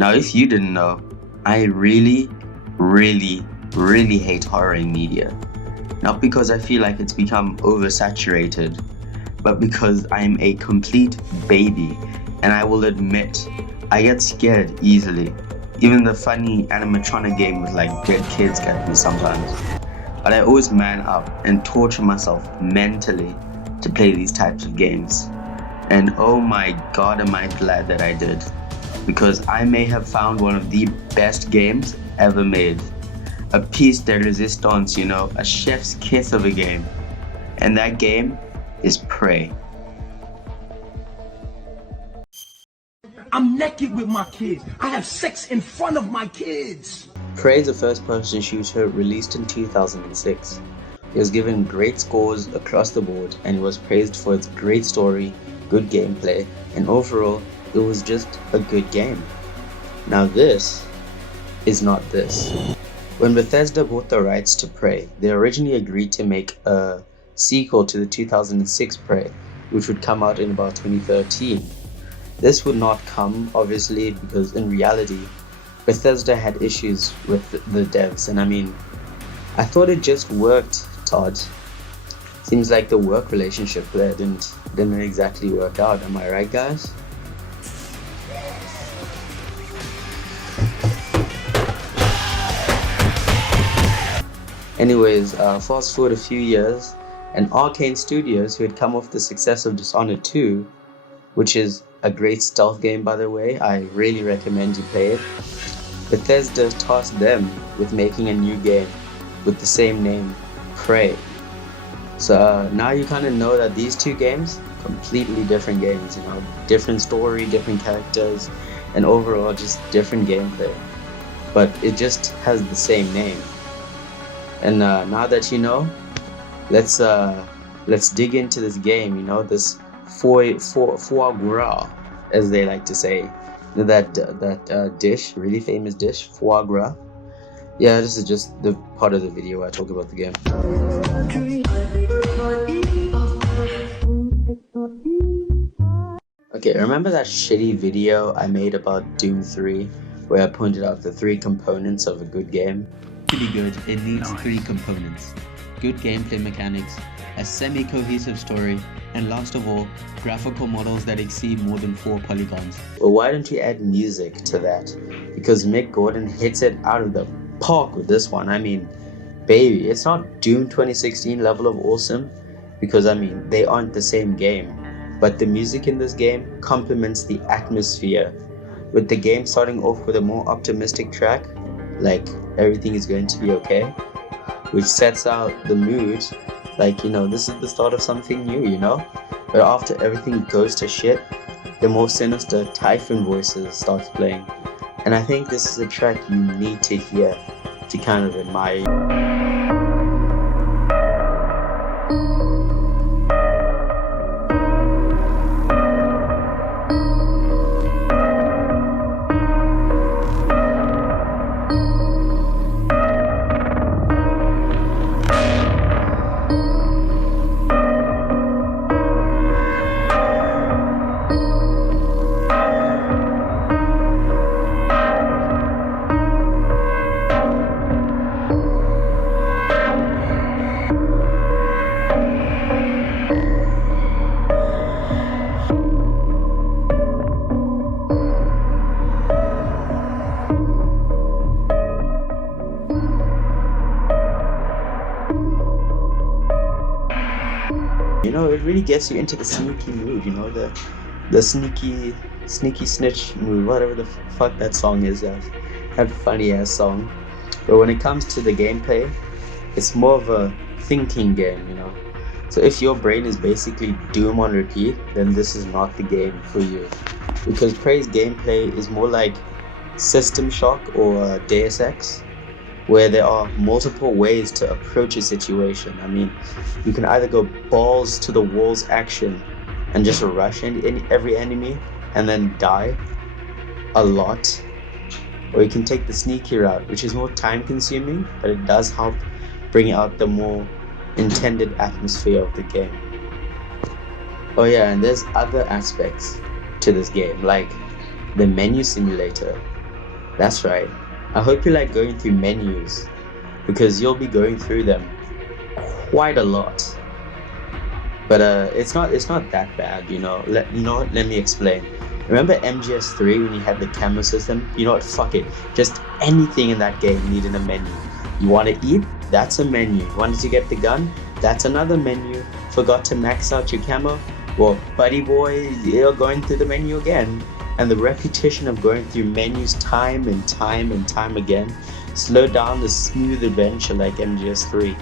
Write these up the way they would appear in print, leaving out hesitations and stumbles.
Now, if you didn't know, I really, really, really hate horror in media. Not because I feel like it's become oversaturated, but because I'm a complete baby, and I will admit, I get scared easily. Even the funny animatronic game with like dead kids get me sometimes. But I always man up and torture myself mentally to play these types of games. And oh my god, am I glad that I did. Because I may have found one of the best games ever made. A piece de resistance, a chef's kiss of a game. And that game is Prey. I'm naked with my kids. I have sex in front of my kids. Prey is a first-person shooter released in 2006. It was given great scores across the board and it was praised for its great story, good gameplay, and overall, it was just a good game. Now this is not this. When Bethesda bought the rights to Prey, they originally agreed to make a sequel to the 2006 Prey, which would come out in about 2013. This would not come, obviously, because in reality, Bethesda had issues with the devs, and I thought it just worked, Todd. Seems like the work relationship there didn't exactly work out, am I right, guys? Anyways, fast forward a few years, and Arcane Studios, who had come off the success of Dishonored 2, which is a great stealth game by the way, I really recommend you play it. Bethesda tasked them with making a new game with the same name, Prey. So now you kind of know that these two games, completely different games, different story, different characters, and overall just different gameplay. But it just has the same name. And now that you know, let's dig into this game. This foie gras, as they like to say. That dish, really famous dish, foie gras. Yeah, this is just the part of the video where I talk about the game. Okay, remember that shitty video I made about Doom 3, where I pointed out the 3 components of a good game? Pretty good, it needs 3 components. Good gameplay mechanics, a semi-cohesive story, and last of all, graphical models that exceed more than 4 polygons. Well, why don't you add music to that? Because Mick Gordon hits it out of the park with this one. Baby, it's not Doom 2016 level of awesome, because they aren't the same game. But the music in this game complements the atmosphere, with the game starting off with a more optimistic track, like everything is going to be okay, which sets out the mood, this is the start of something new, But after everything goes to shit, the more sinister Typhon voices starts playing, and I think this is a track you need to hear to kind of admire. It really gets you into the sneaky mood, the sneaky snitch mood, whatever the fuck that song is, that funny ass song. But when it comes to the gameplay, it's more of a thinking game, So if your brain is basically Doom on repeat, then this is not the game for you. Because Prey's gameplay is more like System Shock or Deus Ex, where there are multiple ways to approach a situation. You can either go balls to the walls action and just rush every enemy and then die a lot, or you can take the sneaky route, which is more time consuming, but it does help bring out the more intended atmosphere of the game. Oh yeah, and there's other aspects to this game, like the menu simulator, That's right. I hope you like going through menus because you'll be going through them quite a lot. But it's not that bad, you know. Let me explain. Remember MGS3 when you had the camera system? You know what? Fuck it. Just anything in that game needed a menu. You want to eat? That's a menu. Wanted to get the gun? That's another menu. Forgot to max out your camo? Well, buddy boy, you're going through the menu again. And the repetition of going through menus time and time and time again slowed down the smooth adventure like MGS3.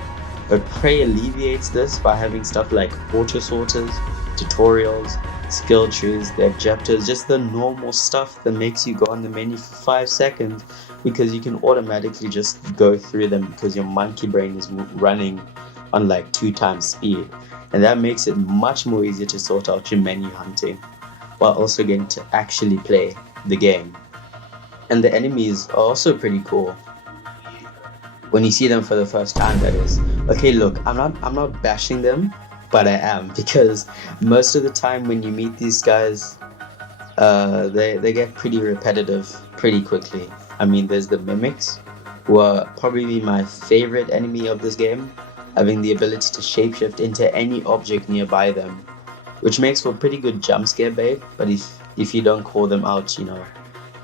But Prey alleviates this by having stuff like auto sorters, tutorials, skill trees, the objectives, just the normal stuff that makes you go on the menu for 5 seconds because you can automatically just go through them because your monkey brain is running on like 2 times speed. And that makes it much more easier to sort out your menu hunting while also getting to actually play the game. And the enemies are also pretty cool when you see them for the first time, that is. Okay, look, I'm not bashing them, but I am because most of the time when you meet these guys, they get pretty repetitive pretty quickly. I mean, there's the mimics, who are probably my favorite enemy of this game, having the ability to shapeshift into any object nearby them, which makes for pretty good jump scare bait. But if you don't call them out,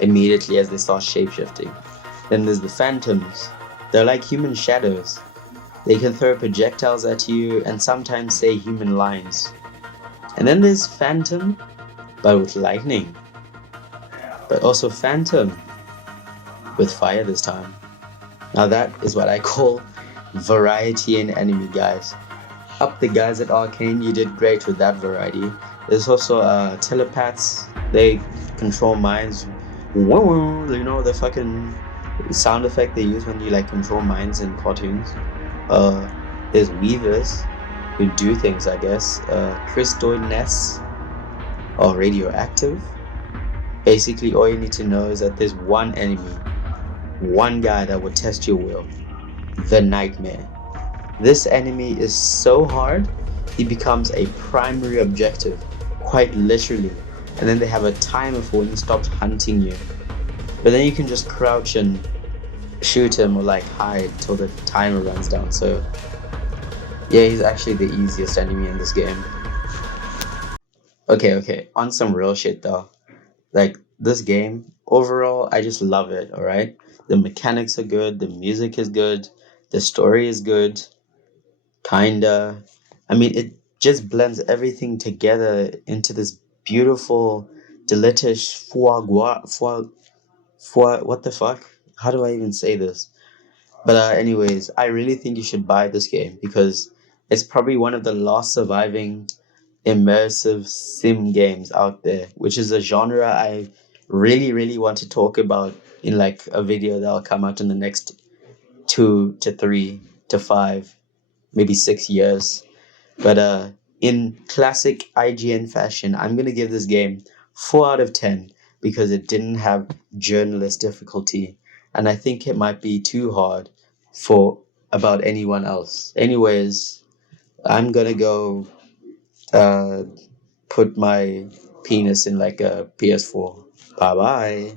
immediately as they start shapeshifting. Then there's the phantoms. They're like human shadows. They can throw projectiles at you and sometimes say human lines. And then there's Phantom, but with lightning. But also Phantom, with fire this time. Now that is what I call variety in enemy, guys. Up the guys at Arcane, you did great with that variety. There's also telepaths. They control minds. Whoa, the fucking sound effect they use when you like control minds in cartoons. There's weavers who do things, I guess. Cristoid nests or radioactive. Basically, all you need to know is that there's one enemy, one guy that will test your will. The Nightmare. This enemy is so hard, he becomes a primary objective, quite literally. And then they have a timer for when he stops hunting you. But then you can just crouch and shoot him or like hide till the timer runs down. So yeah, he's actually the easiest enemy in this game. Okay, on some real shit though. Like this game, overall, I just love it, alright? The mechanics are good, the music is good, the story is good, kinda. I mean, it just blends everything together into this beautiful, delicious what the fuck? How do I even say this? But anyways, I really think you should buy this game because it's probably one of the last surviving immersive sim games out there, which is a genre I really, really want to talk about in like a video that'll come out in the next 2 to 3 to 5, maybe 6 years. But in classic IGN fashion, I'm gonna give this game 4 out of 10 because it didn't have journalist difficulty, and I think it might be too hard for about anyone else. Anyways, I'm gonna go uh, put my penis in like a PS4. Bye bye.